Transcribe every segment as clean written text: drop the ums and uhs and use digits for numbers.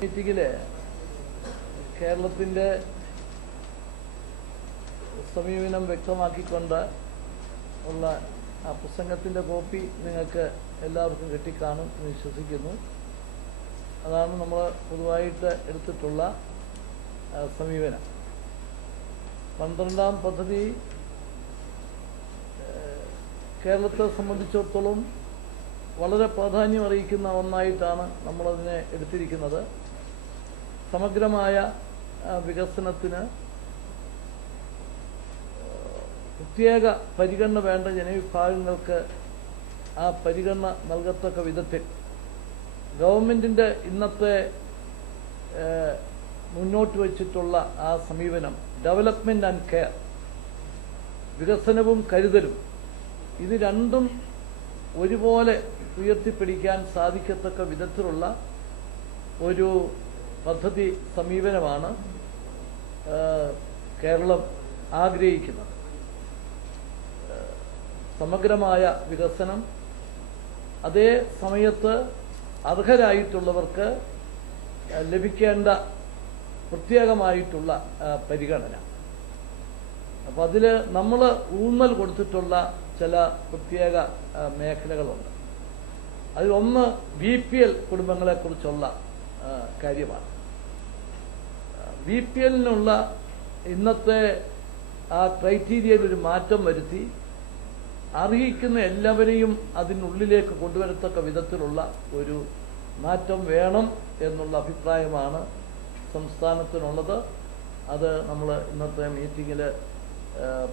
മീറ്റിംഗില് കേരളത്തിന്റെ സമീപനം വ്യക്തമാക്കിക്കൊണ്ട് ഉള്ള ആ പ്രസംഗത്തിന്റെ കോപ്പി നിങ്ങൾക്ക് എല്ലാവർക്കും കിട്ടിക്കാണും എന്ന് വിശ്വസിക്കുന്നു. അതാണ് നമ്മൾ പൊതുവായിട്ട് എടുത്തിട്ടുള്ള സമീപനം. 12ാം പദ്ധതി കേരളത്തെ സംബന്ധിച്ചിടത്തോളം വളരെ പ്രാധാന്യം അറിയിക്കുന്ന ഒന്നായിട്ടാണ് നമ്മളതിനെ എടുത്തിരിക്കുന്നത്. സമഗ്രമായ വികസനത്തിന് പ്രത്യേക പരിഗണന വേണ്ട ജനവിഭാഗങ്ങൾക്ക് ആ പരിഗണന നൽകത്തക്ക വിധത്തിൽ ഗവൺമെന്റിന്റെ ഇന്നത്തെ മുന്നോട്ട് വച്ചിട്ടുള്ള ആ സമീപനം ഡെവലപ്മെന്റ് ആൻഡ് കെയർ, വികസനവും കരുതലും, ഇത് രണ്ടും ഒരുപോലെ ഉയർത്തിപ്പിടിക്കാൻ സാധിക്കത്തക്ക വിധത്തിലുള്ള ഒരു പദ്ധതി സമീപനമാണ് കേരളം ആഗ്രഹിക്കുന്നത്. സമഗ്രമായ വികസനം, അതേ സമയത്ത് അർഹരായിട്ടുള്ളവർക്ക് ലഭിക്കേണ്ട പ്രത്യേകമായിട്ടുള്ള പരിഗണന. അപ്പം അതിൽ നമ്മൾ ഊന്നൽ കൊടുത്തിട്ടുള്ള ചില പ്രത്യേക മേഖലകളുണ്ട്. അതിലൊന്ന് BPL കുടുംബങ്ങളെക്കുറിച്ചുള്ള കാര്യമാണ്. BPLനുള്ള ഇന്നത്തെ ആ ക്രൈറ്റീരിയയിൽ ഒരു മാറ്റം വരുത്തി അർഹിക്കുന്ന എല്ലാവരെയും അതിനുള്ളിലേക്ക് കൊണ്ടുവരത്തക്ക വിധത്തിലുള്ള ഒരു മാറ്റം വേണം എന്നുള്ള അഭിപ്രായമാണ് സംസ്ഥാനത്തിനുള്ളത്. അത് നമ്മൾ ഇന്നത്തെ മീറ്റിംഗിൽ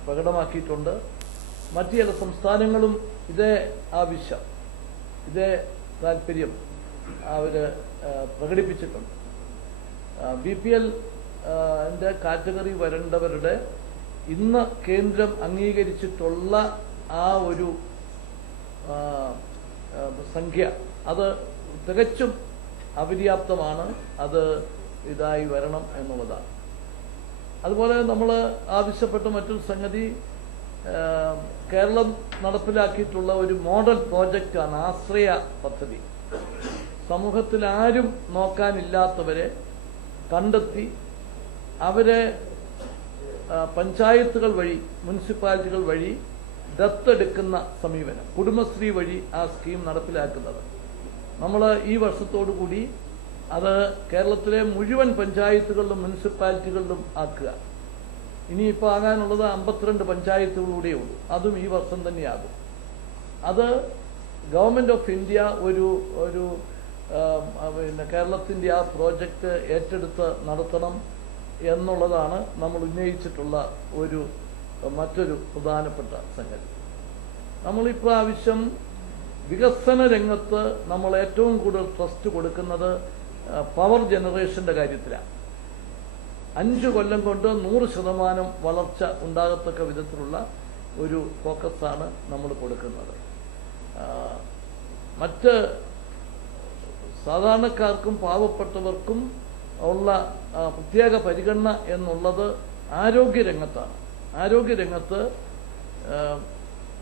പ്രകടമാക്കിയിട്ടുണ്ട്. മറ്റു ചില സംസ്ഥാനങ്ങളും ഇതേ ആവശ്യം, ഇതേ താല്പര്യം അവർ പ്രകടിപ്പിച്ചിട്ടുണ്ട്. BPL കാറ്റഗറി വരേണ്ടവരുടെ ഇന്ന് കേന്ദ്രം അംഗീകരിച്ചിട്ടുള്ള ആ ഒരു സംഖ്യ അത് തികച്ചും അപര്യാപ്തമാണ്. അത് ഇതായി വരണം എന്നുള്ളതാണ്. അതുപോലെ നമ്മൾ ആവശ്യപ്പെട്ട മറ്റൊരു സംഗതി, കേരളം നടപ്പിലാക്കിയിട്ടുള്ള ഒരു മോഡൽ പ്രോജക്റ്റാണ് ആശ്രയ പദ്ധതി. സമൂഹത്തിൽ ആരും നോക്കാനില്ലാത്തവരെ കണ്ടെത്തി അവരെ പഞ്ചായത്തുകൾ വഴി, മുനിസിപ്പാലിറ്റികൾ വഴി ദത്തെടുക്കുന്ന സമീപനം, കുടുംബശ്രീ വഴി ആ സ്കീം നടപ്പിലാക്കുന്നത്. നമ്മൾ ഈ വർഷത്തോടുകൂടി അത് കേരളത്തിലെ മുഴുവൻ പഞ്ചായത്തുകളിലും മുനിസിപ്പാലിറ്റികളിലും ആക്കുക. ഇനിയിപ്പോൾ ആകാനുള്ളത് 52 പഞ്ചായത്തുകളിലൂടെ ഉള്ളൂ. അതും ഈ വർഷം തന്നെയാകും. അത് ഗവൺമെന്റ് ഓഫ് ഇന്ത്യ ഒരു കേരളത്തിന്റെ ആ പ്രോജക്റ്റ് ഏറ്റെടുത്ത് നടത്തണം എന്നുള്ളതാണ് നമ്മൾ ഉന്നയിച്ചിട്ടുള്ള മറ്റൊരു പ്രധാനപ്പെട്ട സംഗതി. നമ്മളിപ്രാവശ്യം വികസന രംഗത്ത് നമ്മൾ ഏറ്റവും കൂടുതൽ ട്രസ്റ്റ് കൊടുക്കുന്നത് പവർ ജനറേഷന്റെ കാര്യത്തിലാണ്. 5 കൊല്ലം കൊണ്ട് 100% വളർച്ച ഉണ്ടാകത്തക്ക വിധത്തിലുള്ള ഒരു ഫോക്കസാണ് നമ്മൾ കൊടുക്കുന്നത്. മറ്റ് സാധാരണക്കാർക്കും പാവപ്പെട്ടവർക്കും ഉള്ള പ്രത്യേക പരിഗണന എന്നുള്ളത് ആരോഗ്യരംഗത്താണ്. ആരോഗ്യരംഗത്ത്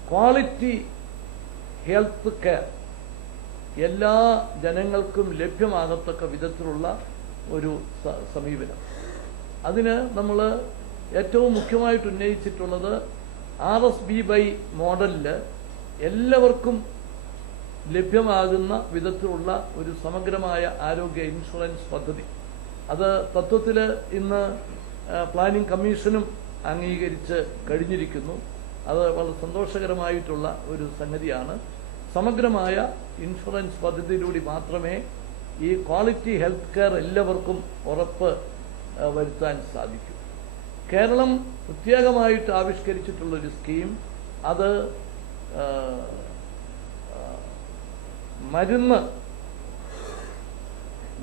ക്വാളിറ്റി ഹെൽത്ത് കെയർ എല്ലാ ജനങ്ങൾക്കും ലഭ്യമാകത്തക്ക വിധത്തിലുള്ള ഒരു സമീപനം. അതിന് നമ്മൾ ഏറ്റവും മുഖ്യമായിട്ട് ഉന്നയിച്ചിട്ടുള്ളത് RSB മോഡലിൽ എല്ലാവർക്കും ലഭ്യമാകുന്ന വിധത്തിലുള്ള ഒരു സമഗ്രമായ ആരോഗ്യ ഇൻഷുറൻസ് പദ്ധതി. അത് തത്വത്തിൽ ഇന്ന് പ്ലാനിംഗ് കമ്മീഷനും അംഗീകരിച്ച് കഴിഞ്ഞിരിക്കുന്നു. അത് വളരെ സന്തോഷകരമായിട്ടുള്ള ഒരു സംഗതിയാണ്. സമഗ്രമായ ഇൻഷുറൻസ് പദ്ധതിയിലൂടെ മാത്രമേ ഈ ക്വാളിറ്റി ഹെൽത്ത് കെയർ എല്ലാവർക്കും ഉറപ്പ് വരുത്താൻ സാധിക്കൂ. കേരളം പ്രത്യേകമായിട്ട് ആവിഷ്കരിച്ചിട്ടുള്ളൊരു സ്കീം, അത് മരുന്ന്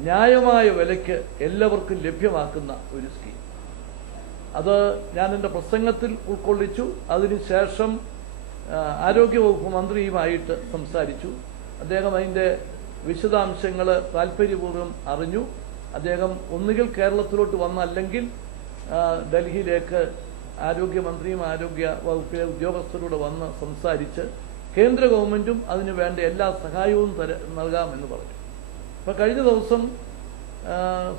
ന്യായമായ വിലയ്ക്ക് എല്ലാവർക്കും ലഭ്യമാക്കുന്ന ഒരു സ്കീം. അത് ഞാൻ എൻ്റെ പ്രസംഗത്തിൽ ഉൾക്കൊള്ളിച്ചു. അതിനുശേഷം ആരോഗ്യവകുപ്പ് മന്ത്രിയുമായിട്ട് സംസാരിച്ചു. അദ്ദേഹം അതിൻ്റെ വിശദാംശങ്ങൾ താല്പര്യപൂർവ്വം അറിഞ്ഞു. അദ്ദേഹം ഒന്നുകിൽ കേരളത്തിലോട്ട് വന്നല്ലെങ്കിൽ ഡൽഹിയിലേക്ക് ആരോഗ്യമന്ത്രിയും ആരോഗ്യ വകുപ്പിലെ ഉദ്യോഗസ്ഥരോട് വന്ന് സംസാരിച്ച് കേന്ദ്ര ഗവൺമെന്റും അതിനു വേണ്ട എല്ലാ സഹായവും നൽകാമെന്ന് പറഞ്ഞു. അപ്പോൾ കഴിഞ്ഞ ദിവസം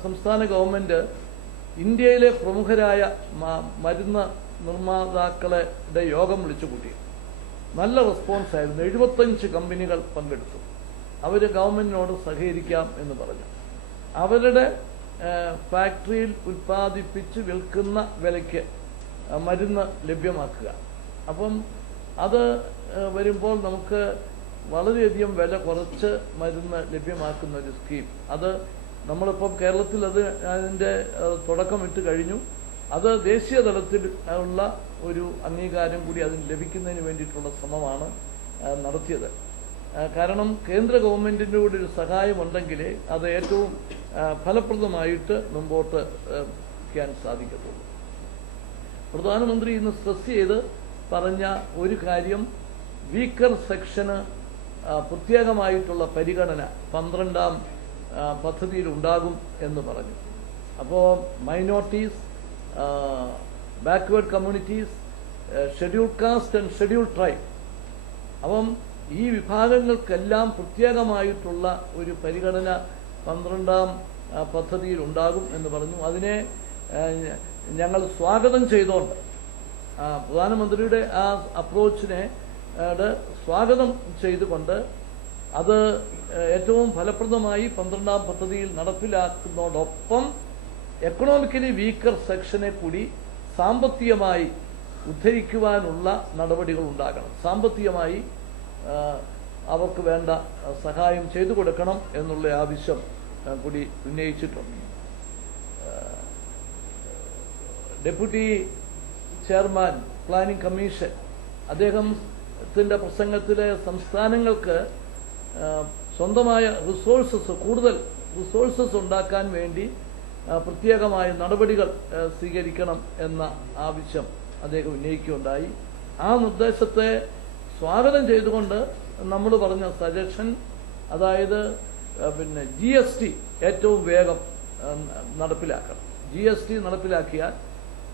സംസ്ഥാന ഗവൺമെൻറ് ഇന്ത്യയിലെ പ്രമുഖരായ മരുന്ന് നിർമ്മാതാക്കളുടെ യോഗം വിളിച്ചു കൂട്ടി. നല്ല റെസ്പോൺസ് ആയിരുന്നു. 75 കമ്പനികൾ പങ്കെടുത്തു. അവർ ഗവൺമെൻറ്റിനോട് സഹകരിക്കാം എന്ന് പറഞ്ഞു. അവരുടെ ഫാക്ടറിയിൽ ഉൽപ്പാദിപ്പിച്ച് വിൽക്കുന്ന വിലയ്ക്ക് മരുന്ന് ലഭ്യമാക്കുക. അപ്പം അത് വരുമ്പോൾ നമുക്ക് വളരെയധികം വില കുറച്ച് മരുന്ന് ലഭ്യമാക്കുന്ന ഒരു സ്കീം, അത് നമ്മളിപ്പം കേരളത്തിൽ അതിൻ്റെ തുടക്കമിട്ട് കഴിഞ്ഞു. അത് ദേശീയ തലത്തിൽ ഉള്ള ഒരു അംഗീകാരം കൂടി അതിന് ലഭിക്കുന്നതിന് വേണ്ടിയിട്ടുള്ള ശ്രമമാണ് നടത്തിയത്. കാരണം കേന്ദ്ര ഗവൺമെൻറ്റിൻ്റെ കൂടി ഒരു സഹായമുണ്ടെങ്കിലേ അത് ഏറ്റവും ഫലപ്രദമായിട്ട് മുമ്പോട്ട് വയ്ക്കാൻ സാധിക്കത്തുള്ളൂ. പ്രധാനമന്ത്രി ഇന്ന് സ്ട്രെസ് ചെയ്ത് പറഞ്ഞ ഒരു കാര്യം, വീക്കർ സെക്ഷന് പ്രത്യേകമായിട്ടുള്ള പരിഗണന 12ാം പദ്ധതിയിൽ ഉണ്ടാകും എന്ന് പറഞ്ഞു. അപ്പോൾ minorities, backward communities, scheduled caste and scheduled tribe, അപ്പം ഈ വിഭാഗങ്ങൾക്കെല്ലാം പ്രത്യേകമായിട്ടുള്ള ഒരു പരിഗണന 12ാം പദ്ധതിയിൽ ഉണ്ടാകും എന്ന് പറഞ്ഞു. അതിനെ ഞങ്ങൾ സ്വാഗതം ചെയ്തുകൊണ്ട് പ്രധാനമന്ത്രിയുടെ ആ അപ്രോച്ചിനെ സ്വാഗതം ചെയ്തുകൊണ്ട് അത് ഏറ്റവും ഫലപ്രദമായി 12ാം പദ്ധതിയിൽ നടപ്പിലാക്കുന്നതോടൊപ്പം എക്കണോമിക്കലി വീക്കർ സെക്ഷനെ കൂടി സാമ്പത്തികമായി ഉദ്ധരിക്കുവാനുള്ള നടപടികൾ ഉണ്ടാകണം. സാമ്പത്തികമായി അവർക്ക് വേണ്ട സഹായം ചെയ്തു കൊടുക്കണം എന്നുള്ള ആവശ്യം കൂടി ഉന്നയിച്ചിട്ടുണ്ട്. ഡെപ്യൂട്ടി ചെയർമാൻ പ്ലാനിംഗ് കമ്മീഷൻ അദ്ദേഹത്തിൻ്റെ പ്രസംഗത്തിലെ സംസ്ഥാനങ്ങൾക്ക് സ്വന്തമായ കൂടുതൽ റിസോഴ്സസ് ഉണ്ടാക്കാൻ വേണ്ടി പ്രത്യേകമായ നടപടികൾ സ്വീകരിക്കണം എന്ന ആവശ്യം അദ്ദേഹം ഉന്നയിക്കുകയുണ്ടായി. ആ നിർദ്ദേശത്തെ സ്വാഗതം ചെയ്തുകൊണ്ട് നമ്മൾ പറഞ്ഞ സജഷൻ, അതായത് GST ഏറ്റവും വേഗം നടപ്പിലാക്കണം. GST നടപ്പിലാക്കിയാൽ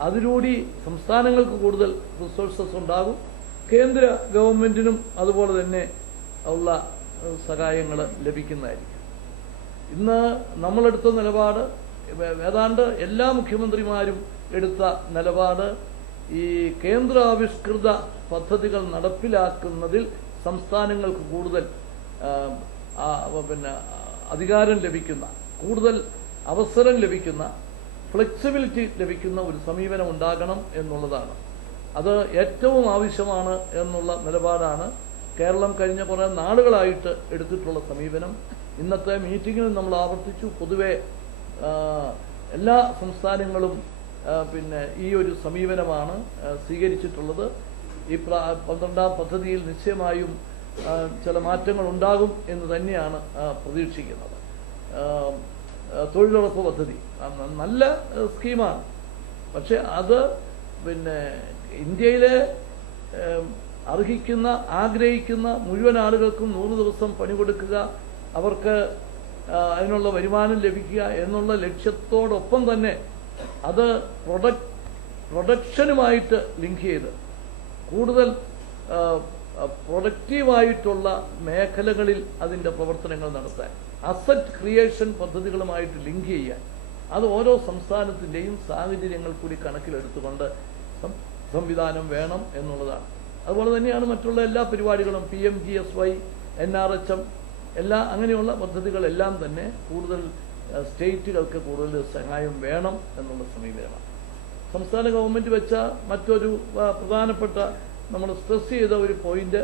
അതിലൂടെ സംസ്ഥാനങ്ങൾക്ക് കൂടുതൽ റിസോഴ്സസ് ഉണ്ടാകും, കേന്ദ്ര ഗവൺമെൻറ്റിനും അതുപോലെ തന്നെ ഉള്ള സഹായങ്ങൾ ലഭിക്കുന്നതായിരിക്കും. ഇന്ന് നമ്മളെടുത്ത നിലപാട്, ഏതാണ്ട് എല്ലാ മുഖ്യമന്ത്രിമാരും എടുത്ത നിലപാട്, ഈ കേന്ദ്രാവിഷ്കൃത പദ്ധതികൾ നടപ്പിലാക്കുന്നതിൽ സംസ്ഥാനങ്ങൾക്ക് കൂടുതൽ അധികാരം ലഭിക്കുന്ന, കൂടുതൽ അവസരം ലഭിക്കുന്ന, ഫ്ലെക്സിബിലിറ്റി ലഭിക്കുന്ന ഒരു സമീപനം ഉണ്ടാകണം എന്നുള്ളതാണ്. അത് ഏറ്റവും ആവശ്യമാണ് എന്നുള്ള നിലപാടാണ് കേരളം കഴിഞ്ഞ കുറേ നാളുകളായിട്ട് എടുത്തിട്ടുള്ള സമീപനം. ഇന്നത്തെ മീറ്റിങ്ങിൽ നമ്മൾ ആവർത്തിച്ചു. പൊതുവെ എല്ലാ സംസ്ഥാനങ്ങളും ഈ ഒരു സമീപനമാണ് സ്വീകരിച്ചിട്ടുള്ളത്. ഈ 12ാം പദ്ധതിയിൽ നിശ്ചയമായും ചില മാറ്റങ്ങൾ ഉണ്ടാകും എന്ന് തന്നെയാണ് പ്രതീക്ഷിക്കുന്നത്. തൊഴിലുറപ്പ് പദ്ധതി നല്ല സ്കീമാണ്. പക്ഷെ അത് ഇന്ത്യയിലെ ആഗ്രഹിക്കുന്ന മുഴുവൻ ആളുകൾക്കും 100 ദിവസം പണി കൊടുക്കുക, അവർക്ക് അതിനുള്ള വരുമാനം ലഭിക്കുക എന്നുള്ള ലക്ഷ്യത്തോടൊപ്പം തന്നെ അത് പ്രൊഡക്ഷനുമായിട്ട് ലിങ്ക് ചെയ്ത് കൂടുതൽ പ്രൊഡക്റ്റീവായിട്ടുള്ള മേഖലകളിൽ അതിൻ്റെ പ്രവർത്തനങ്ങൾ നടത്താൻ, അസറ്റ് ക്രിയേഷൻ പദ്ധതികളുമായിട്ട് ലിങ്ക് ചെയ്യാൻ, അത് ഓരോ സംസ്ഥാനത്തിൻ്റെയും സാഹചര്യങ്ങൾ കൂടി കണക്കിലെടുത്തുകൊണ്ട് സംവിധാനം വേണം എന്നുള്ളതാണ്. അതുപോലെ തന്നെയാണ് മറ്റുള്ള എല്ലാ പരിപാടികളും, PMGSY, NRHM, അങ്ങനെയുള്ള പദ്ധതികളെല്ലാം തന്നെ കൂടുതൽ സ്റ്റേറ്റുകൾക്ക് കൂടുതൽ സഹായം വേണം എന്നുള്ള സമീപനമാണ്. സംസ്ഥാന ഗവൺമെൻറ് വെച്ച മറ്റൊരു പ്രധാനപ്പെട്ട നമ്മൾ സ്ട്രെസ് ചെയ്ത ഒരു പോയിന്റ്,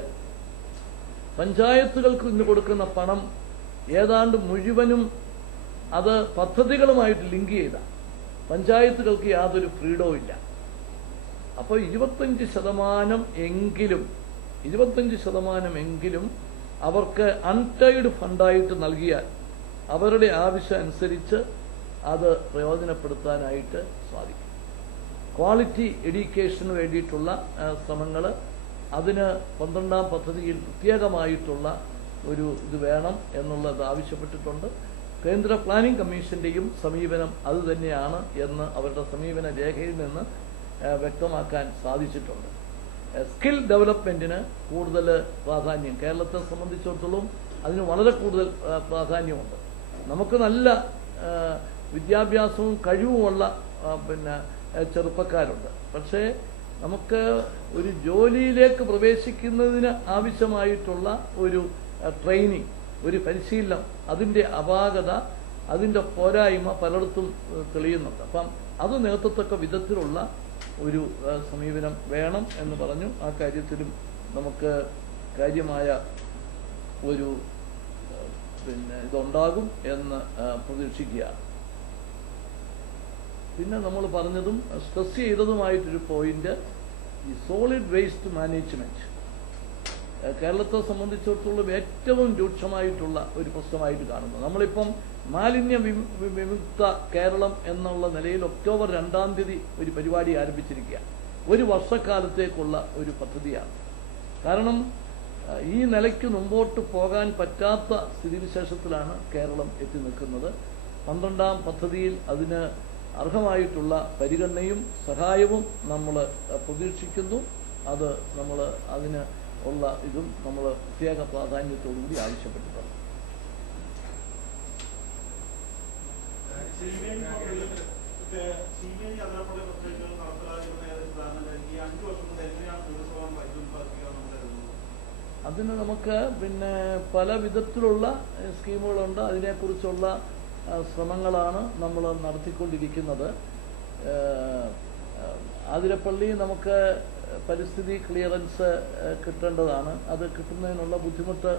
പഞ്ചായത്തുകൾക്ക് ഇന്ന് കൊടുക്കുന്ന പണം ഏതാണ്ട് മുഴുവനും അത് പദ്ധതികളുമായിട്ട് ലിങ്ക് ചെയ്ത പഞ്ചായത്തുകൾക്ക് യാതൊരു ഫ്രീഡവും ഇല്ല. അപ്പോൾ 25% എങ്കിലും അവർക്ക് അൺടൈഡ് ഫണ്ടായിട്ട് നൽകിയാൽ അവരുടെ ആവശ്യം അനുസരിച്ച് അത് പ്രയോജനപ്പെടുത്താനായിട്ട് സാധിക്കും. ക്വാളിറ്റി എഡ്യൂക്കേഷന് വേണ്ടിയിട്ടുള്ള ശ്രമങ്ങൾ, അതിന് 12ാം പദ്ധതിയിൽ പ്രത്യേകമായിട്ടുള്ള ഒരു ഇത് വേണം എന്നുള്ളത് ആവശ്യപ്പെട്ടിട്ടുണ്ട്. കേന്ദ്ര പ്ലാനിംഗ് കമ്മീഷന്റെയും സമീപനം അതുതന്നെയാണ് എന്ന് അവരുടെ സമീപന രേഖയിൽ നിന്ന് വ്യക്തമാക്കാൻ സാധിച്ചിട്ടുണ്ട്. സ്കിൽ ഡെവലപ്മെന്റിന് കൂടുതൽ പ്രാധാന്യം, കേരളത്തെ സംബന്ധിച്ചിടത്തോളം അതിന് വളരെ കൂടുതൽ പ്രാധാന്യമുണ്ട്. നമുക്ക് നല്ല വിദ്യാഭ്യാസവും കഴിവുമുള്ള ചെറുപ്പക്കാരുണ്ട്. പക്ഷേ നമുക്ക് ഒരു ജോലിയിലേക്ക് പ്രവേശിക്കുന്നതിന് ആവശ്യമായിട്ടുള്ള ഒരു ട്രെയിനിങ്, ഒരു പരിശീലനം, അതിൻ്റെ അപാകത, അതിൻ്റെ പോരായ്മ പലയിടത്തും തെളിയുന്നുണ്ട്. അപ്പം അത് നികത്തത്തക്ക വിധത്തിലുള്ള ഒരു സമീപനം വേണം എന്ന് പറഞ്ഞു. ആ കാര്യത്തിലും നമുക്ക് കാര്യമായ ഒരു ഇതുണ്ടാകും എന്ന് പ്രതീക്ഷിക്കുകയാണ്. പിന്നെ നമ്മൾ പറഞ്ഞതും സ്ട്രെസ് ചെയ്തതുമായിട്ടൊരു പോയിന്റ് ഈ സോളിഡ് വേസ്റ്റ് മാനേജ്മെന്റ് കേരളത്തെ സംബന്ധിച്ചിടത്തോളം ഏറ്റവും രൂക്ഷമായിട്ടുള്ള ഒരു പ്രശ്നമായിട്ട് കാണുന്നു. നമ്മളിപ്പം മാലിന്യ വിമുക്ത കേരളം എന്നുള്ള നിലയിൽ ഒക്ടോബർ 2-ാം തീയതി ഒരു പരിപാടി ആരംഭിച്ചിരിക്കുകയാണ്. ഒരു വർഷക്കാലത്തേക്കുള്ള ഒരു പദ്ധതിയാണ്. കാരണം ഈ നിലയ്ക്ക് മുമ്പോട്ട് പോകാൻ പറ്റാത്ത സ്ഥിതിവിശേഷത്തിലാണ് കേരളം എത്തി നിൽക്കുന്നത്. 12-ാം പദ്ധതിയിൽ അതിന് അർഹമായിട്ടുള്ള പരിഗണനയും സഹായവും നമ്മൾ പ്രതീക്ഷിക്കുന്നു. അത് നമ്മൾ അതിന് ഉള്ള ഇതും നമ്മൾ പ്രത്യേക പ്രാധാന്യത്തോടുകൂടി ആവശ്യപ്പെട്ടിട്ടുണ്ട്. അതിന് നമുക്ക് പല വിധത്തിലുള്ള സ്കീമുകളുണ്ട്. അതിനെക്കുറിച്ചുള്ള ശ്രമങ്ങളാണ് നമ്മൾ നടത്തിക്കൊണ്ടിരിക്കുന്നത്. അതിരപ്പള്ളി നമുക്ക് പരിസ്ഥിതി ക്ലിയറൻസ് കിട്ടേണ്ടതാണ്. അത് കിട്ടുന്നതിനുള്ള ബുദ്ധിമുട്ട്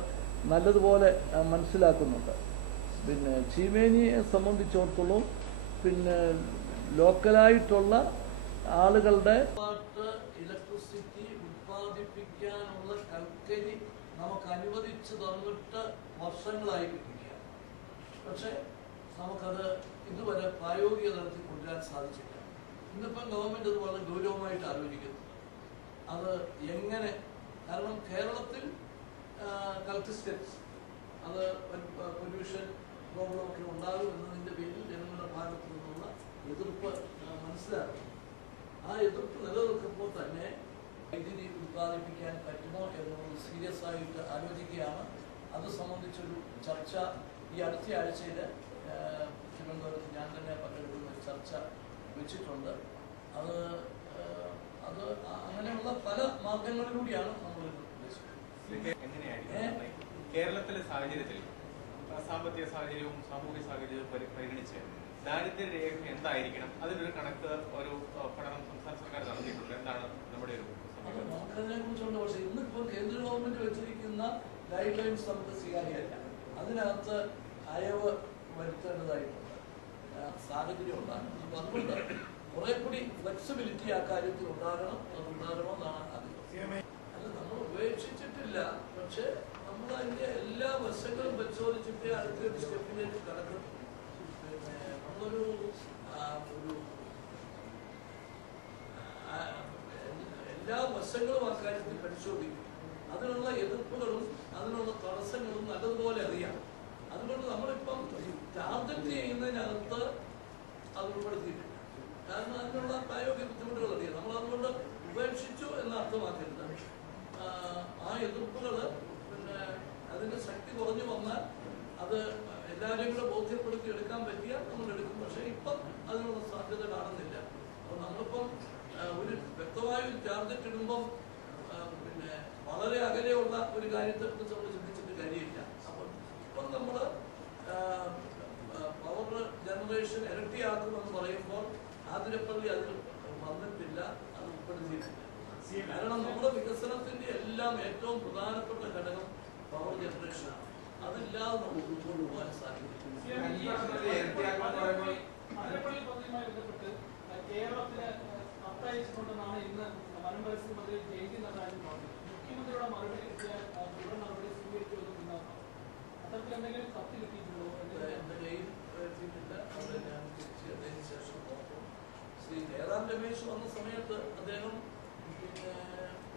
നല്ലതുപോലെ മനസ്സിലാക്കുന്നുണ്ട്. ചീമേനിയെ സംബന്ധിച്ചിടത്തോളം ലോക്കലായിട്ടുള്ള ആളുകളുടെ ഇലക്ട്രിസിറ്റി ഉത്പാദിപ്പിക്കാനുള്ള കൽക്കരി നമുക്ക് അനുവദിച്ചു തന്നിട്ട് വർഷങ്ങളായി കിട്ടിയിരിക്കുകയാണ്. പക്ഷെ നമുക്കത് ഇതുവരെ പ്രായോഗിക തലത്തിൽ കൊണ്ടുവരാൻ സാധിച്ചില്ല. ഇന്നിപ്പം ഗവൺമെന്റ് അത് വളരെ ഗൗരവമായിട്ട് ആലോചിക്കുന്നു. അത് എങ്ങനെ, കാരണം കേരളത്തിൽ കൽക്കിസ്റ്റെപ്സ് അത് പൊല്യൂഷൻ പ്രോബ്ലമൊക്കെ ഉണ്ടാകും എന്നതിൻ്റെ പേരിൽ ജനങ്ങളുടെ ഭാഗത്തു നിന്നുള്ള എതിർപ്പ് മനസ്സിലാക്കും. ആ എതിർപ്പ് നിലനിൽക്കുമ്പോൾ തന്നെ വൈദ്യുതി ഉത്പാദിപ്പിക്കാൻ പറ്റുമോ എന്നുള്ളത് സീരിയസ് ആയിട്ട് ആലോചിക്കുകയാണ്. അത് സംബന്ധിച്ചൊരു ചർച്ച ഈ അടുത്ത ആഴ്ചയിൽ തിരുവനന്തപുരത്ത് ഞാൻ തന്നെ പങ്കെടുക്കുന്ന ഒരു ചർച്ച വെച്ചിട്ടുണ്ട്. അത് അങ്ങനെയുള്ള പല മാർഗങ്ങളിലൂടെയാണ് നമ്മൾ കേരളത്തിലെ സാഹചര്യത്തിൽ സാമ്പത്തിക സാഹചര്യവും സാമൂഹിക സാഹചര്യവും പരിഗണിച്ച് ദാരിദ്ര്യരേഖ എന്തായിരിക്കണം, അതിനൊരു കണക്ക്, ഒരു പഠനം സംസ്ഥാന സർക്കാർ നടത്തിയിട്ടുണ്ട്. എന്താണ് നമ്മുടെ ഒരു നമുക്കതിനെ കുറിച്ചുണ്ട്. പക്ഷേ ഇന്നിപ്പോൾ കേന്ദ്ര ഗവൺമെന്റ് വെച്ചിരിക്കുന്ന ഗൈഡ് ലൈൻസ് നമുക്ക് സ്വീകാര്യമല്ല. അതിനകത്ത് അയവ് വരുത്തേണ്ടതായിട്ടുണ്ട്, സാഹചര്യം ഉണ്ടാകണം. അപ്പം അതുകൊണ്ട് കുറെ കൂടി ഫ്ലെക്സിബിലിറ്റി ആ കാര്യത്തിൽ ഉണ്ടാകണം. അതുണ്ടാകണോ എന്നാണ് ആഗ്രഹം. അല്ല, നമ്മൾ ഉപേക്ഷിച്ചിട്ടില്ല. പക്ഷെ നമ്മൾ അതിന്റെ എല്ലാ വശങ്ങളും പരിശോധിച്ചിട്ട് അടുത്തൊരു സ്റ്റെപ്പിലേക്ക് കടക്കും. നമ്മളൊരു എല്ലാ വശങ്ങളും ആ കാര്യത്തിൽ പരിശോധിക്കും. അതിനുള്ള എതിർപ്പുകളും അതിനുള്ള തടസ്സങ്ങളും നല്ലതുപോലെ അറിയാം. അതുകൊണ്ട് നമ്മളിപ്പം ടാർഗറ്റ് ചെയ്യുന്നതിനകത്ത് അത് ഉൾപ്പെടുത്തിയിട്ടില്ല. കാരണം അതിനുള്ള പ്രായോഗിക ബുദ്ധിമുട്ടുകൾ അറിയാം. നമ്മൾ അതുകൊണ്ട് ഉപേക്ഷിച്ചു എന്ന് അർത്ഥമാക്കരുത്. ആ എതിർപ്പുകൾ അതിന്റെ ശക്തി കുറഞ്ഞു വന്നാൽ അത് എല്ലാവരെയും കൂടെ ബോധ്യപ്പെടുത്തി എടുക്കാൻ പറ്റിയാൽ നമ്മൾ എടുക്കും. പക്ഷെ ഇപ്പം അതിനുള്ള സാധ്യത കാണുന്നില്ല. അപ്പോൾ നമ്മളിപ്പം ഒരു വ്യക്തമായ ഒരു ടാർഗറ്റ് ഇടുമ്പം വളരെ അകലെയുള്ള ഒരു കാര്യത്തെക്കുറിച്ച് നമ്മൾ ചിന്തിച്ചിട്ട് കാര്യമില്ല. അപ്പോൾ ഇപ്പം നമ്മൾ പവർ ജനറേഷൻ ഇരട്ടിയാക്കുമെന്ന് പറയുമ്പോൾ ആതിരപ്പള്ളി അതിൽ വന്നിട്ടില്ല, അത് ഉൾപ്പെടുത്തിയിട്ടില്ല. കാരണം നമ്മുടെ വികസനത്തിന്റെ എല്ലാം ഏറ്റവും പ്രധാനപ്പെട്ട ഘടകം പവർ ജനറേഷനാണ്. അതില്ലാതെ നമുക്ക് മുന്നോട്ട് പോകാൻ സാധിക്കും. കേരളത്തിലെ കത്തയച്ചിട്ടുണ്ടെന്നാണ് ഇന്ന് വനം പരിസ്ഥിതി മന്ത്രി ജയന്തി നടരാജൻ പറഞ്ഞത്. മുഖ്യമന്ത്രിയുടെ മറുപടി കിട്ടിയാൽ തുടർ നടപടി സ്വീകരിക്കുമെന്ന് അത്തരത്തിൽ എന്തെങ്കിലും കത്ത് കിട്ടിയിട്ടുണ്ടോ? എന്റെ കയ്യിൽ എത്തിയിട്ടില്ല. അവിടെ ഞാൻ തിരിച്ചതിന് ശേഷം നോക്കും. ശ്രീ ജയറാം രമേശ് വന്ന സമയത്ത് അദ്ദേഹം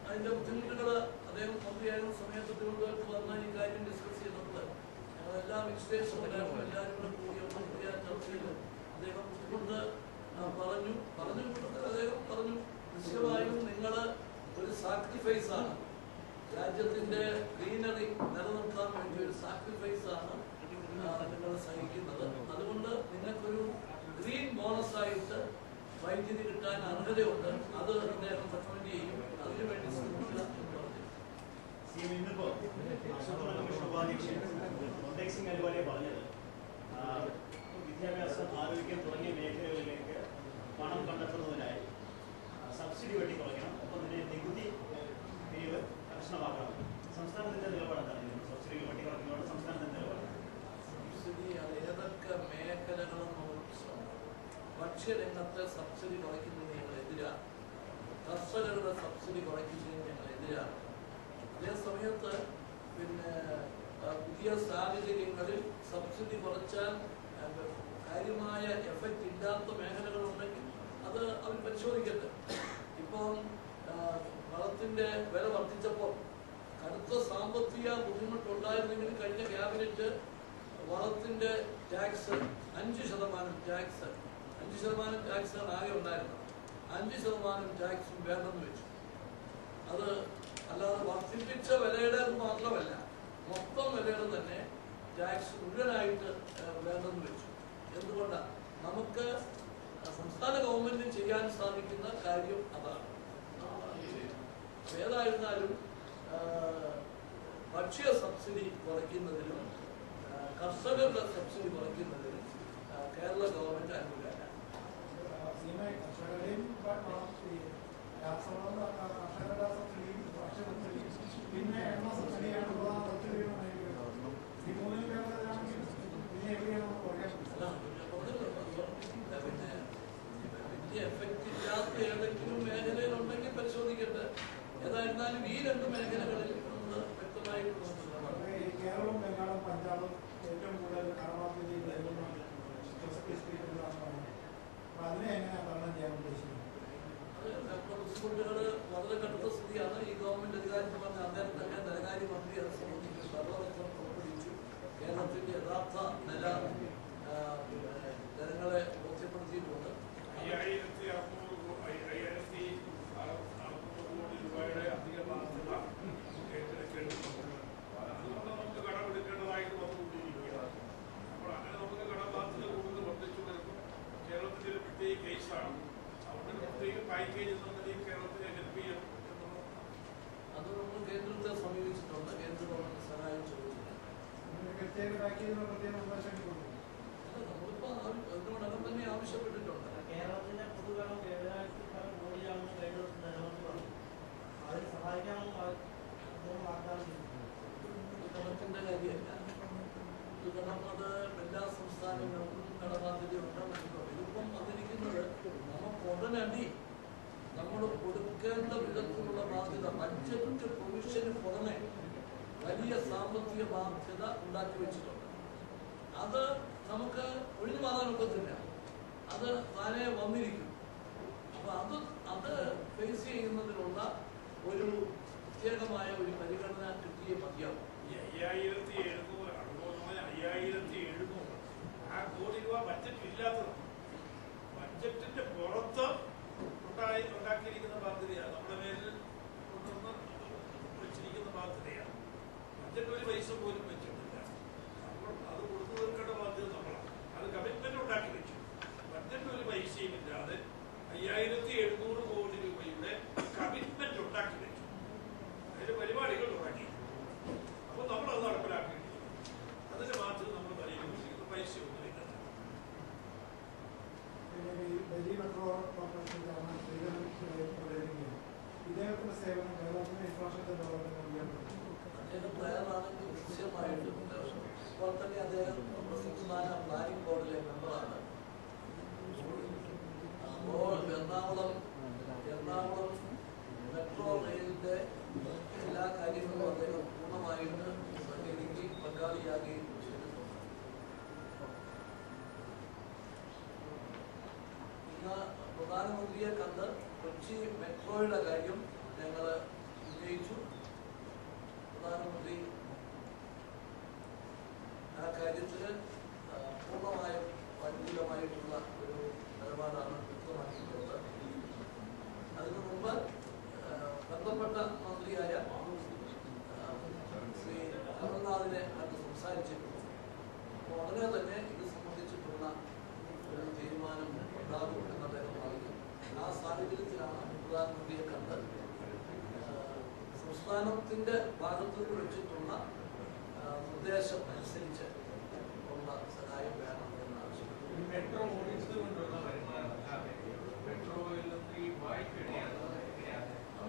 അതിന്റെ ബുദ്ധിമുട്ടുകൾ അദ്ദേഹം മന്ത്രിയായിരുന്ന സമയത്ത് തിരുവനന്തപുരത്ത് വന്ന ഈ കാര്യം ഡിസ്കസ് ചെയ്തിട്ടുണ്ട്. ഞങ്ങളെല്ലാ മിനിസ്റ്റേഴ്സും എല്ലാവരും കൂടി ഒന്നും ചർച്ചയിൽ അദ്ദേഹം ബുദ്ധിമുട്ട് പറഞ്ഞു കൂട്ടത്തിൽ അദ്ദേഹം പറഞ്ഞു, നിശ്ചയമായും നിങ്ങൾ ഒരു സാക്രിഫൈസ് ആണ്, രാജ്യത്തിന്റെ ഗ്രീനറി നിലനിർത്താൻ വേണ്ടി ഒരു സാക്രിഫൈസ് ആണ് നിങ്ങൾ സഹിക്കുന്നത്. അതുകൊണ്ട് വൈദ്യുതി കിട്ടാൻ അർഹതയുണ്ട്, അത് അദ്ദേഹം റെക്കമെൻഡ് ചെയ്യും, അതിനുവേണ്ടി ശ്രമിക്കുക എന്ന് പറഞ്ഞു. പറഞ്ഞത് വിദ്യാഭ്യാസം, ആരോഗ്യം തുടങ്ങിയ മേഖലകളിലേക്ക് പണം കണ്ടെത്തുന്നതിനായി സബ്സിഡി വെട്ടി കുറയ്ക്കണം, ഒപ്പം തന്നെ നികുതി പിരിവ് കർശനമാക്കണം. സംസ്ഥാനത്തിന്റെ നിലപാട് എന്താണ്? സബ്സിഡി വെട്ടി കുറയ്ക്കുന്നതോടെ സംസ്ഥാനത്തിന്റെ നിലപാട് സബ്സിഡി അത് ഏതൊക്കെ മേഖലകളെന്നുള്ള പ്രശ്നമാണ്. ഭക്ഷ്യരംഗത്തെ സബ്സിഡി കുറയ്ക്കുന്നതിന് ഞങ്ങളെതിരാണ്, കർഷകരുടെ സബ്സിഡി കുറയ്ക്കുന്നതിന് ഞങ്ങളെതിരാണ്. അതേ സമയത്ത് പിന്നെ പുതിയ സാഹചര്യങ്ങളിൽ സബ്സിഡി കുറച്ചാൽ കാര്യമായ എഫക്റ്റ് ഇല്ലാത്ത മേഖലകളുണ്ടെങ്കിൽ അത് അവർ പരിശോധിക്കട്ടെ. ഇപ്പം വളത്തിൻ്റെ വില വർദ്ധിച്ചപ്പോൾ കടുത്ത സാമ്പത്തിക ബുദ്ധിമുട്ടുണ്ടായിരുന്നെങ്കിൽ കഴിഞ്ഞ ക്യാബിനറ്റ് വളത്തിൻ്റെ ടാക്സ് 5% ടാക്സാണ് ആകെ ഉണ്ടായിരുന്നത്. 5% ടാക്സും വേണ്ടെന്ന് വെച്ചു. അത് അല്ലാതെ വർദ്ധിപ്പിച്ച വിലയുടെ മാത്രമല്ല, മൊത്തം വിലയുടെ തന്നെ ടാക്സ് മുഴുവനായിട്ട് വേണ്ടെന്ന് വെച്ചു. എന്തുകൊണ്ടാണ്? നമുക്ക് സംസ്ഥാന ഗവൺമെന്റിന് ചെയ്യാൻ സാധിക്കുന്ന കാര്യം അതാണ്. ഏതായിരുന്നാലും ഭക്ഷ്യ സബ്സിഡി കുറയ്ക്കുന്നതിലും കർഷകരുടെ സബ്സിഡി കുറയ്ക്കുന്നതിലും കേരള ഗവൺമെന്റ് അനുകൂലമാണ്. പിന്നെ എണ്ണ സബ്സിഡിയാണ് പ്രധാന സബ്സിഡികൾ. ഈ മൂന്നിൽ പിന്നെ എവിടെയാണ് കുറയ്ക്കാൻ പിന്നെ വലിയ എഫക്റ്റ് ഇല്ലാത്ത ഏതെങ്കിലും മേഖലയിലുണ്ടെങ്കിൽ പരിശോധിക്കട്ടെ. ഏതായിരുന്നാലും ഈ രണ്ട് മേഖലകളിൽ നമ്മൾ വ്യക്തമായിട്ട് കേരളവും ബംഗാളും പഞ്ചാബും ഏറ്റവും കൂടുതൽ കടബാധ്യത അപ്പൊ അതിനെ എങ്ങനെയാണ് തരണം ചെയ്യാൻ ഉദ്ദേശിക്കുന്നത്? റിസോർട്ടുകൾ വളരെ കടുത്ത സ്ഥിതിയാണ്. ഈ ഗവൺമെന്റ് അധികാരത്തിൽ വന്ന അന്നേരം തന്നെ ധനകാര്യ മന്ത്രി അത് സംബന്ധിച്ച് സർവ്വതത്വം പുറപ്പെടുവിച്ചു. കേരളത്തിന്റെ യഥാർത്ഥ നില ജനങ്ങളെ ബോധ്യപ്പെടുത്തിയിട്ടുണ്ട്. 5600 കോടി രൂപയുടെ അധിക ബാധ്യത നമുക്ക് കടമെടുക്കേണ്ടതായിട്ട് വന്നുകൊണ്ടിരിക്കുകയാണ്. അപ്പോൾ അങ്ങനെ നമുക്ക് കടബാധ്യത കൂടുതൽ വർദ്ധിച്ചു വരുമ്പോൾ കേരളത്തിന്റെ ഒരു പ്രത്യേക കേസാണ്. അവിടെ പ്രത്യേക പാക്കേജ് എന്ന നിലയിൽ കേരളത്തിനെ ഹെൽപ്പ് ചെയ്യണം എന്നുള്ളത് അത് നമ്മൾ കേന്ദ്രത്തെ സമീപിച്ചിട്ടുണ്ട്. കേന്ദ്ര ഗവൺമെന്റ് സഹായം ചോദിച്ചിട്ടുണ്ട്. പ്രത്യേക പാക്കേജിന് പ്രത്യേക നിർദ്ദേശം കൊടുക്കും. നമ്മളിപ്പോ ഇതിനോടകം തന്നെ ആവശ്യപ്പെട്ടിട്ടുണ്ട്. കേരളത്തിന്റെ പൊതുവേളം 7000 കോടിയാണെന്ന് കഴിഞ്ഞ ദിവസം ധനമന്ത്രി പറഞ്ഞു. അതിന് സഹായിക്കാമെന്ന് വാഗ്ദാനം ചെയ്തിട്ടുണ്ട്. കണക്കിന്റെ കാര്യമല്ല, അത് എല്ലാ സംസ്ഥാനങ്ങൾക്കും കടബാധ്യത ഉണ്ടാകുന്നുണ്ടോ? ഇതിപ്പം വന്നിരിക്കുന്നത് നമുക്ക് ഉടനടി നമ്മൾ കൊടുക്കേണ്ട വിധത്തിലുള്ള ബാധ്യത ബഡ്ജറ്റ് പ്രൊവിഷന് പുറമെ വലിയ സാമ്പത്തിക ബാധ്യത ഉണ്ടാക്കി വെച്ചിട്ടുണ്ട്. അത് നമുക്ക് ഒഴിഞ്ഞു മാറാൻ ഒക്കത്തില്ല. അത് താനെ വന്നിരിക്കും. അപ്പൊ അത് ഫേസ് ചെയ്യുന്നതിനുള്ള ഒരു പ്രത്യേകമായ ഒരു പരിഗണന കിട്ടിയേ മതിയാവും. 5700 ആ കോടി രൂപ ബഡ്ജറ്റ് ഇല്ലാത്തതാണ്. ബഡ്ജറ്റിന്റെ പുറത്ത് ഉണ്ടാക്കിയിരിക്കുന്ന ബാധ്യതയാണ്, നമ്മുടെ മേലിൽ കൊണ്ടുവന്ന് വെച്ചിരിക്കുന്ന ബാധ്യതയാണ്. ബഡ്ജറ്റ് ഒരു പൈസ പോലും വെച്ചിട്ടില്ല. നമ്മൾ അത് കൊടുത്തു തീർക്കേണ്ട ബാധ്യത നമ്മളാണ്. അത് കമ്മിറ്റ്മെന്റ് ഉണ്ടാക്കി വെച്ചു. ബഡ്ജറ്റ് ഒരു പൈസയും ഇല്ലാതെ 5700 കോടി രൂപയുടെ കമ്മിറ്റ്മെന്റ് ഉണ്ടാക്കി വെച്ചു. അതിന്റെ പരിപാടികൾ തുടങ്ങി. അപ്പോൾ നമ്മളത് നടപ്പിലാക്കിയിട്ടില്ല. അതിന് മാത്രം നമ്മൾ പരിഗണിച്ചിരിക്കുന്ന പൈസ ഒന്നും ഇല്ല. Delhi metro corporation chairman Sreedharan ഇദ്ദേഹത്തിന്റെ സേവനം കേരളത്തിന്റെ ഇൻഫ്രാസ്ട്രക്ചർ ഡെവലപ്മെന്റ് അദ്ദേഹം തയ്യാറാണെങ്കിൽ നിശ്ചയമായിട്ടും ഇപ്പോൾ തന്നെ അദ്ദേഹം നമ്മുടെ സംസ്ഥാന പ്ലാനിംഗ് ബോർഡിലെ മെമ്പറാണ്. അപ്പോൾ എറണാകുളം മെട്രോ റെയിലിന്റെ എല്ലാ കാര്യങ്ങളും അദ്ദേഹം പൂർണ്ണമായിട്ട് സഹകരിക്കുകയും പങ്കാളിയാകുകയും ചെയ്തിട്ടുണ്ട്. ഇന്ന് പ്രധാനമന്ത്രിയെ കണ്ട് കൊച്ചി മെട്രോയുടെ കാര്യം ഞങ്ങൾ ഉന്നയിച്ചു. പ്രധാനമന്ത്രി ആ കാര്യത്തിൽ പൂർണ്ണമായും അനുകൂലമായിട്ടുള്ള ഒരു നിലപാടാണ് വ്യക്തമാക്കിയിട്ടുള്ളത്. അതിനു മുമ്പ് ബന്ധപ്പെട്ട മന്ത്രിയായ ശ്രീ കമൽനാഥിനെ കണ്ട് സംസാരിച്ചിട്ടുണ്ട്. അപ്പോൾ ഉടനെ തന്നെ ഇത് സംബന്ധിച്ചിട്ടുള്ള ഒരു തീരുമാനം ഉണ്ടാകും എന്ന് അദ്ദേഹം പറഞ്ഞു. സാഹചര്യത്തിലാണ് പ്രധാനമന്ത്രിയെ കണ്ട് സംസ്ഥാനത്തിന്റെ ഭാഗത്ത് നിന്ന് വെച്ചിട്ടുള്ള നിർദ്ദേശം അനുസരിച്ച് ഉള്ള സഹായം വേണം എന്ന് ആവശ്യപ്പെട്ടു. ഈ മെട്രോ ഓടിച്ചത് കൊണ്ടുള്ള വരുമാനമല്ലാതെ മെട്രോയിൽ നിന്ന് ഈ വായ്പ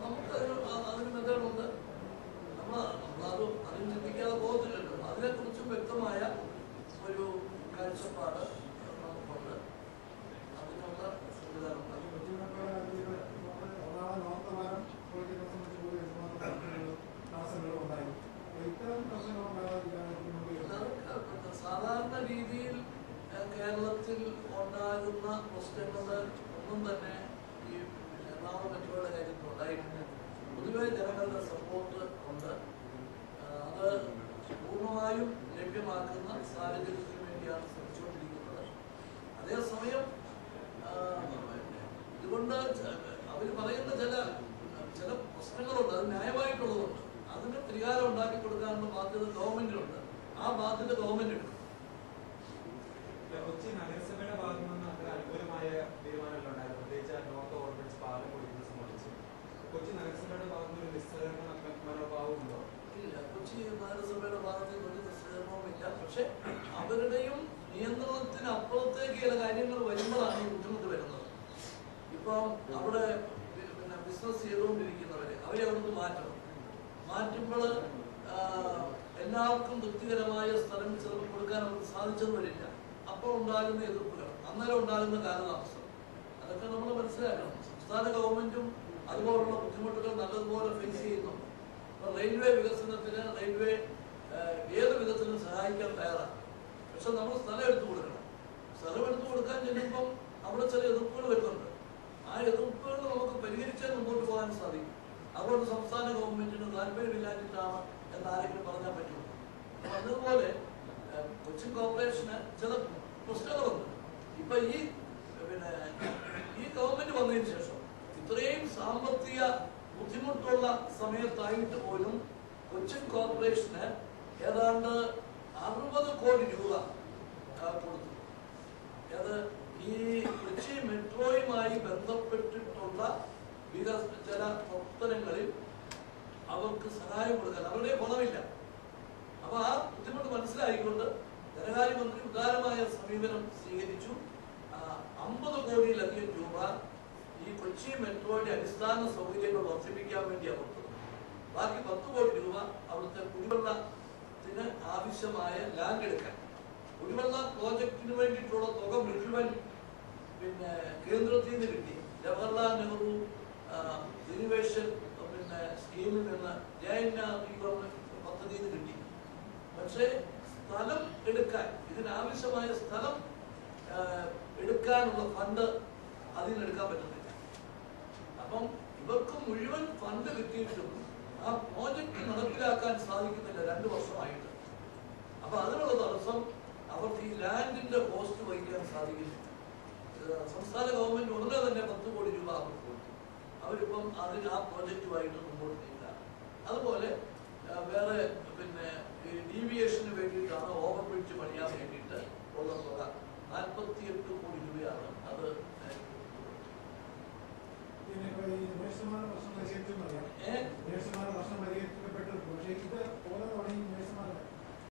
നമുക്ക് അതിന് മെത്തേഡുണ്ട്. നമ്മളത് അതിന് ചിന്തിക്കാതെ പോകത്തില്ലല്ലോ. അതിനെക്കുറിച്ചും വ്യക്തമായ ഒരു കാഴ്ചപ്പാട് നമുക്കുണ്ട്. അതിനുള്ള സംവിധാനമുണ്ട്. സാധാരണ രീതിയിൽ കേരളത്തിൽ ഉണ്ടാകുന്ന പ്രശ്നങ്ങൾ ഒന്നും തന്നെ ഈ എറണാകുളം മെട്രോയുടെ കാര്യത്തിൽ ഉണ്ടായിട്ടില്ല. പൊതുവെ ജനങ്ങളുടെ സപ്പോർട്ട് ഉണ്ട്. അത് പൂർണ്ണമായും ലഭ്യമാക്കുന്ന സാഹചര്യത്തിന് വേണ്ടിയാണ് ശ്രമിച്ചുകൊണ്ടിരിക്കുന്നത്. അതേസമയം ഇതുകൊണ്ട് അവർ പറയുന്ന ചില പ്രശ്നങ്ങളുണ്ട്. അത് ന്യായമായിട്ടുള്ളതുണ്ട്. അതിന് പരിഹാരം ഉണ്ടാക്കി കൊടുക്കാനുള്ള ബാധ്യത ഗവൺമെന്റിനുണ്ട്. ആ ബാധ്യത ഗവൺമെന്റ് എടുക്കും. കൊച്ചി നഗരസഭയുടെ ഭാഗത്തു നിന്ന് അത്ര അനുകൂലമായ തീരുമാനങ്ങളുണ്ടായിരുന്നു. പ്രത്യേകിച്ച് നോർത്ത് ഓർബിറ്റ്സ് പാലം കൊടുക്കുന്നത് സംബന്ധിച്ച് കൊച്ചി നഗരസഭയുടെ ഭാഗത്ത് ഒരു നിസ്സഹകരണ മനോഭാവമുണ്ടോ? ഇല്ല, കൊച്ചി നഗരസഭയുടെ ഭാഗത്ത് ഒരു നിസ്സഹകരണവും ഇല്ല. പക്ഷെ അവരുടെയും നിയന്ത്രണത്തിനപ്പുറത്തേക്ക് ചില കാര്യങ്ങൾ വരുമ്പോഴാണ് ഈ ബുദ്ധിമുട്ട് വരുന്നത്. ഇപ്പം അവിടെ ബിസിനസ് ചെയ്തുകൊണ്ടിരിക്കുന്നവരെ അവരെ അവിടുന്ന് മാറ്റുമ്പോൾ എല്ലാവർക്കും തൃപ്തികരമായ സ്ഥലം ചിലപ്പോൾ കൊടുക്കാൻ അവർക്ക് സാധിച്ചെന്ന് വരില്ല. അപ്പോൾ ഉണ്ടാകുന്ന എതിർപ്പുകൾ, അന്നേരം ഉണ്ടാകുന്ന കാലതാമസം, അതൊക്കെ നമ്മൾ മനസ്സിലാക്കണം. സംസ്ഥാന ഗവൺമെന്റും അതുപോലുള്ള ബുദ്ധിമുട്ടുകൾ നല്ലതുപോലെ ഫേസ് ചെയ്യുന്നു. ഇപ്പൊ റെയിൽവേ വികസനത്തിന് റെയിൽവേ ഏത് വിധത്തിലും സഹായിക്കാൻ തയ്യാറാണ്. പക്ഷെ നമ്മൾ സ്ഥലം എടുത്തു കൊടുക്കണം. സ്ഥലം എടുത്തു കൊടുക്കാൻ ചെല്ലുമ്പം അവിടെ ചില എതിർപ്പുകൾ വരുന്നുണ്ട്. ആ എതിർപ്പുകൾ നമുക്ക് പരിഹരിച്ചേ മുമ്പോട്ട് പോകാൻ സാധിക്കും. അതുകൊണ്ട് സംസ്ഥാന ഗവൺമെന്റിന് താല്പര്യമില്ലാഞ്ഞിട്ടാണ് എന്ന് ആരെങ്കിലും പറഞ്ഞാൽ പറ്റുമോ? അപ്പൊ അതുപോലെ കൊച്ചി കോർപ്പറേഷന് ചില പ്രശ്നങ്ങളുണ്ട്. ഇപ്പൊ ഈ ഗവൺമെന്റ് വന്നതിന് ശേഷം ഇത്രയും സാമ്പത്തിക ബുദ്ധിമുട്ടുള്ള സമയത്തായിട്ട് പോലും കൊച്ചിൻ കോർപ്പറേഷന് ഏതാണ്ട് 60 കോടി രൂപ കൊടുത്തു. അത് ഈ കൊച്ചി മെട്രോയുമായി ബന്ധപ്പെട്ടിട്ടുള്ള ചില പ്രവർത്തനങ്ങളിൽ അവർക്ക് സഹായം കൊടുക്കാൻ അവരുടെ പണമില്ല. അപ്പൊ ആ ബുദ്ധിമുട്ട് മനസ്സിലായിക്കൊണ്ട് ധനകാര്യമന്ത്രി ഉദാരമായ സമീപനം സ്വീകരിച്ചു. 50 കോടിയിലധികം രൂപ ഈ കൊച്ചി മെട്രോയുടെ അടിസ്ഥാന സൗകര്യങ്ങൾ വർദ്ധിപ്പിക്കാൻ വേണ്ടി അവർ കൊടുത്തു. ബാക്കി 10 കോടി രൂപ അവിടുത്തെ കുടിവെള്ളത്തിന് ആവശ്യമായ ലാൻഡ് എടുക്കാൻ, കുടിവെള്ള പ്രോജക്റ്റിന് വേണ്ടിയിട്ടുള്ള തുക മുഴുവൻ കേന്ദ്രത്തിൽ നിന്ന് കിട്ടി. ജവഹർലാൽ നെഹ്റു റിനിവേഷൻ സ്കീമിൽ നിന്ന് പദ്ധതിയിൽ നിന്ന് കിട്ടി. പക്ഷേ സ്ഥലം എടുക്കാൻ, ഇതിനാവശ്യമായ സ്ഥലം എടുക്കാനുള്ള ഫണ്ട് അതിനെടുക്കാൻ പറ്റുന്നില്ല. അപ്പം ഇവർക്ക് മുഴുവൻ ഫണ്ട് കിട്ടിയിട്ടും ആ പ്രോജക്റ്റ് നടപ്പിലാക്കാൻ സാധിക്കുന്നില്ല 2 വർഷമായിട്ട്. അപ്പൊ അതിനുള്ള തടസ്സം അവർക്ക് ഈ ലാൻഡിന്റെ കോസ്റ്റ് വഹിക്കാൻ സാധിക്കുന്നില്ല. സംസ്ഥാന ഗവൺമെന്റ് ഉടനെ തന്നെ 10 കോടി രൂപ അവർക്ക് കൊടുത്തു. അവരിപ്പം ആ പ്രോജക്റ്റുമായിട്ട് മുമ്പോട്ട് നീങ്ങുക. അതുപോലെ